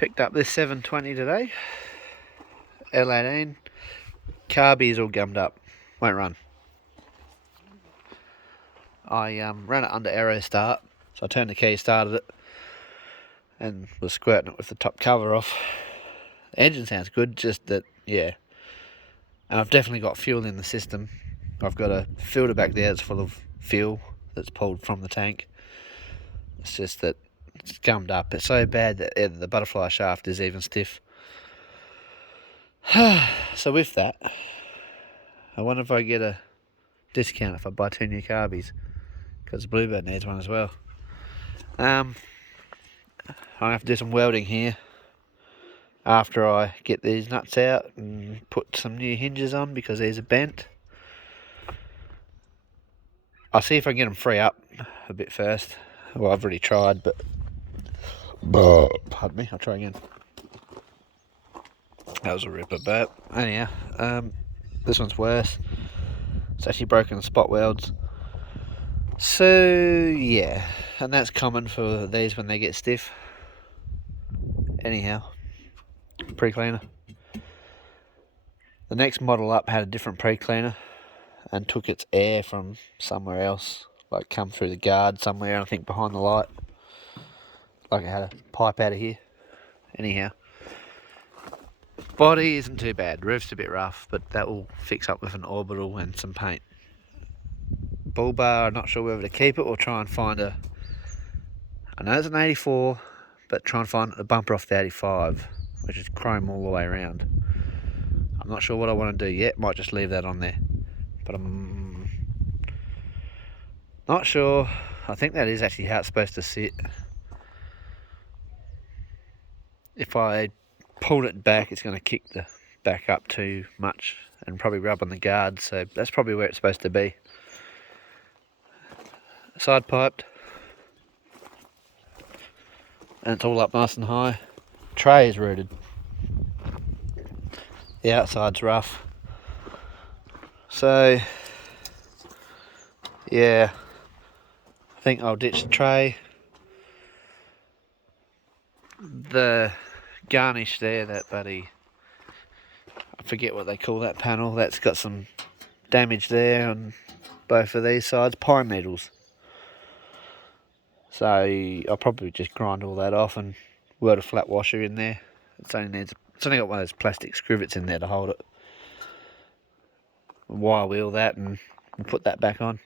Picked up this 720 today, L18. Carby's all gummed up, won't run. I ran it under aero start, so I turned the key, started it, and was squirting it with the top cover off. The engine sounds good, just that, yeah. And I've definitely got fuel in the system. I've got a filter back there that's full of fuel that's pulled from the tank. It's just that it's gummed up. It's so bad that the butterfly shaft is even stiff. So with that, I wonder if I get a discount if I buy 2 new Carbies, because Bluebird needs one as well. I'm going to have to do some welding here after I get these nuts out and put some new hinges on, because these are bent. I'll see if I can get them free up a bit first. Well, I've already tried, but pardon me, I'll try again. That was a ripper burp. Anyhow, this one's worse. It's actually broken the spot welds. So yeah, and that's common for these when they get stiff. Anyhow, pre-cleaner. The next model up had a different pre-cleaner and took its air from somewhere else, like come through the guard somewhere, I think behind the light. Like it had a pipe out of here. Anyhow, body isn't too bad, roof's a bit rough, but that will fix up with an orbital and some paint. Bull bar, I'm not sure whether to keep it or try and find I know it's an 84, but try and find a bumper off the 85, which is chrome all the way around. I'm not sure what I want to do yet, might just leave that on there, but I'm not sure. I think that is actually how it's supposed to sit. If I pulled it back, it's going to kick the back up too much and probably rub on the guard, so that's probably where it's supposed to be. Side piped, and it's all up nice and high. Tray is rooted. The outside's rough. So yeah, I think I'll ditch the tray. The garnish there, that buddy, I forget what they call that panel, that's got some damage there on both of these sides, pine needles. So I'll probably just grind all that off and weld a flat washer in there. It's only got one of those plastic scrivets in there to hold it. Wire wheel that and put that back on.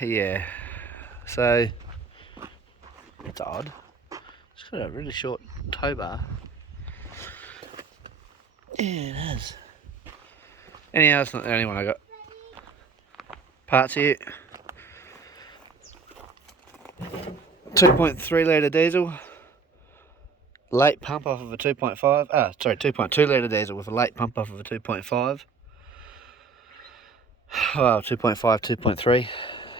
Yeah, so it's odd. It's got a really short tow bar. Yeah, it has. Anyhow, it's not the only one I got. Parts here. 2.3 litre diesel. Late pump off of a 2.5. 2.2 litre diesel with a late pump off of a 2.5. Well, 2.5, 2.3.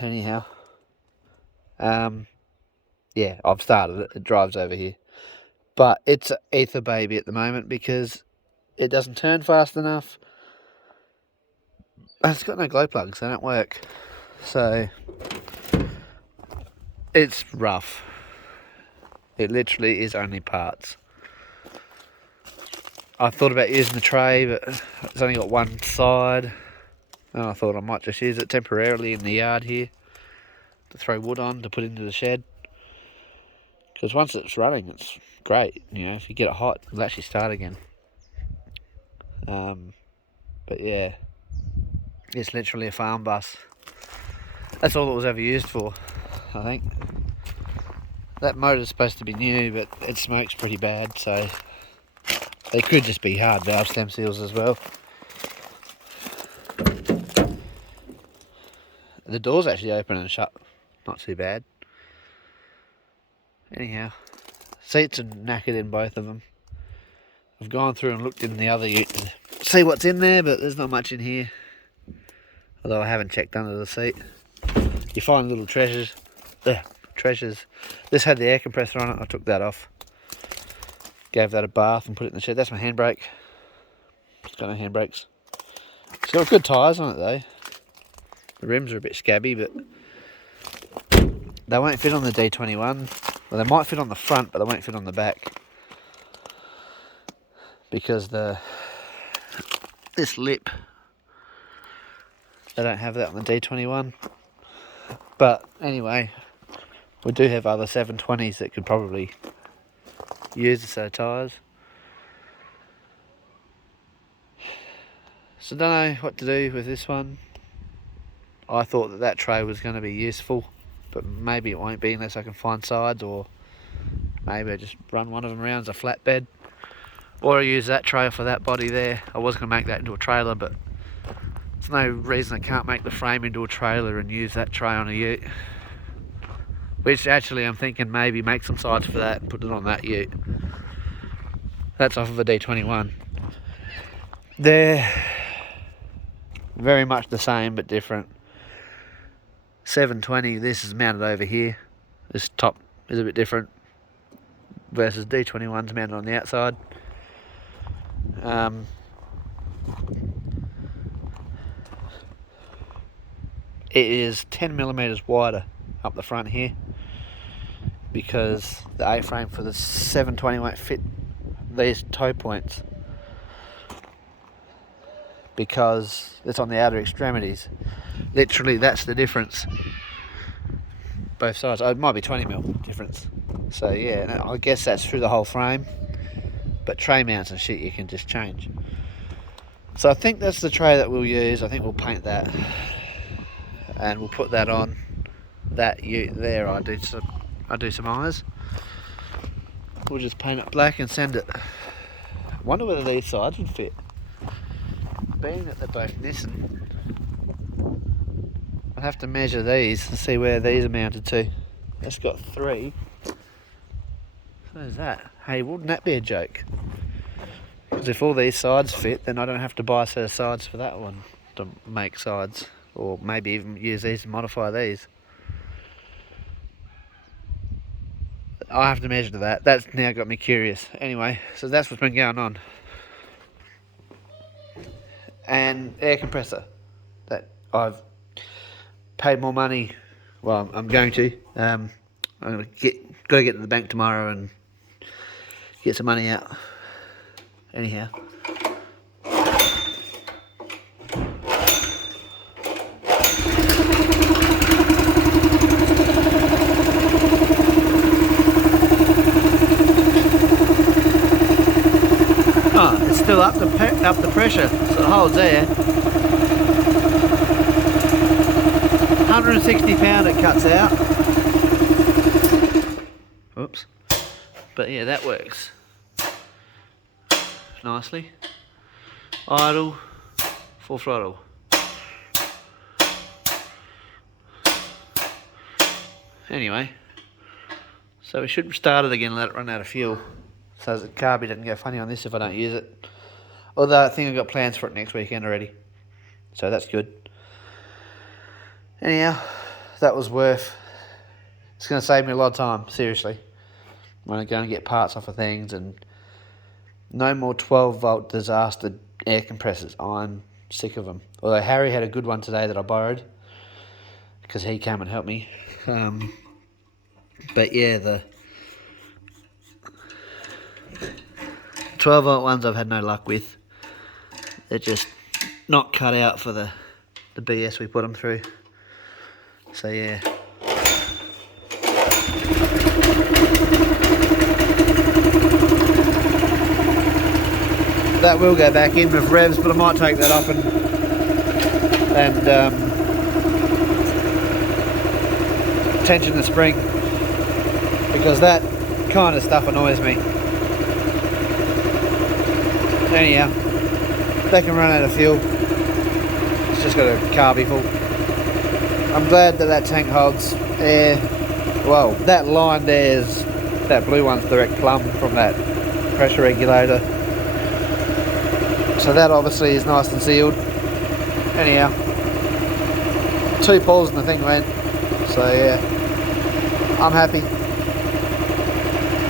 Anyhow. Yeah, I've started it. It drives over here. But it's an ether baby at the moment because it doesn't turn fast enough. And it's got no glow plugs, they don't work. So it's rough. It literally is only parts. I thought about using the tray, but it's only got one side. And I thought I might just use it temporarily in the yard here to throw wood on to put into the shed. Because once it's running, it's great. You know, if you get it hot, it'll actually start again. But yeah, it's literally a farm bus. That's all it was ever used for, I think. That motor's supposed to be new, but it smokes pretty bad, so they could just be hard valve stem seals as well. The door's actually open and shut, not too bad. Anyhow, seats are knackered in both of them. I've gone through and looked in the other ute to see what's in there, but there's not much in here. Although I haven't checked under the seat. You find little treasures. Treasures. This had the air compressor on it, I took that off. Gave that a bath and put it in the shed. That's my handbrake. It's got no handbrakes. It's got good tyres on it though. The rims are a bit scabby, but they won't fit on the D21. Well, they might fit on the front, but they won't fit on the back. Because this lip, they don't have that on the D21. But anyway, we do have other 720s that could probably use a set of tyres. So don't know what to do with this one. I thought that tray was going to be useful, but maybe it won't be unless I can find sides, or maybe I just run one of them around as a flatbed, or I use that tray for that body there. I was going to make that into a trailer, but there's no reason I can't make the frame into a trailer and use that tray on a ute. Which actually I'm thinking maybe make some sides for that and put it on that ute. That's off of a D21. They're very much the same but different. 720, this is mounted over here. This top is a bit different versus D21's mounted on the outside. It is 10mm wider up the front here, because the A-frame for the 720 won't fit these toe points, because it's on the outer extremities. Literally, that's the difference. Both sides. Oh, it might be 20mm difference. So yeah, I guess that's through the whole frame. But tray mounts and shit you can just change. So I think that's the tray that we'll use. I think we'll paint that, and we'll put that on that ute there. I do some eyes. We'll just paint it black and send it. I wonder whether these sides would fit. Being that they're both Nissan, I'll have to measure these and see where these are mounted to. That's got 3. So is that? Hey, wouldn't that be a joke? Because if all these sides fit, then I don't have to buy a set of sides for that one to make sides, or maybe even use these and modify these. I have to measure to that. That's now got me curious. Anyway, so that's what's been going on. And air compressor that I've paid more money. Well, I'm going to. I'm got to get to the bank tomorrow and get some money out. Anyhow. Oh, it's still up the pressure, so it holds there. 160 pound it cuts out. Oops. But yeah, that works nicely. Idle, full throttle. Anyway, so we should start it again and let it run out of fuel, so the carby doesn't go funny on this if I don't use it. Although I think I've got plans for it next weekend already, so that's good. Anyhow, that was worth. It's going to save me a lot of time, seriously. I'm going to go and get parts off of things, and no more 12-volt disaster air compressors. I'm sick of them. Although Harry had a good one today that I borrowed, because he came and helped me. But yeah, the 12-volt ones I've had no luck with. They're just not cut out for the BS we put them through. So yeah. That will go back in with revs, but I might take that up and tension the spring, because that kind of stuff annoys me. Anyhow, they can run out of fuel. It's just got a carby full. I'm glad that tank holds air. Well, that line there's, that blue one's direct plumb from that pressure regulator. So that obviously is nice and sealed. Anyhow, 2 pulls and the thing went. So yeah, I'm happy.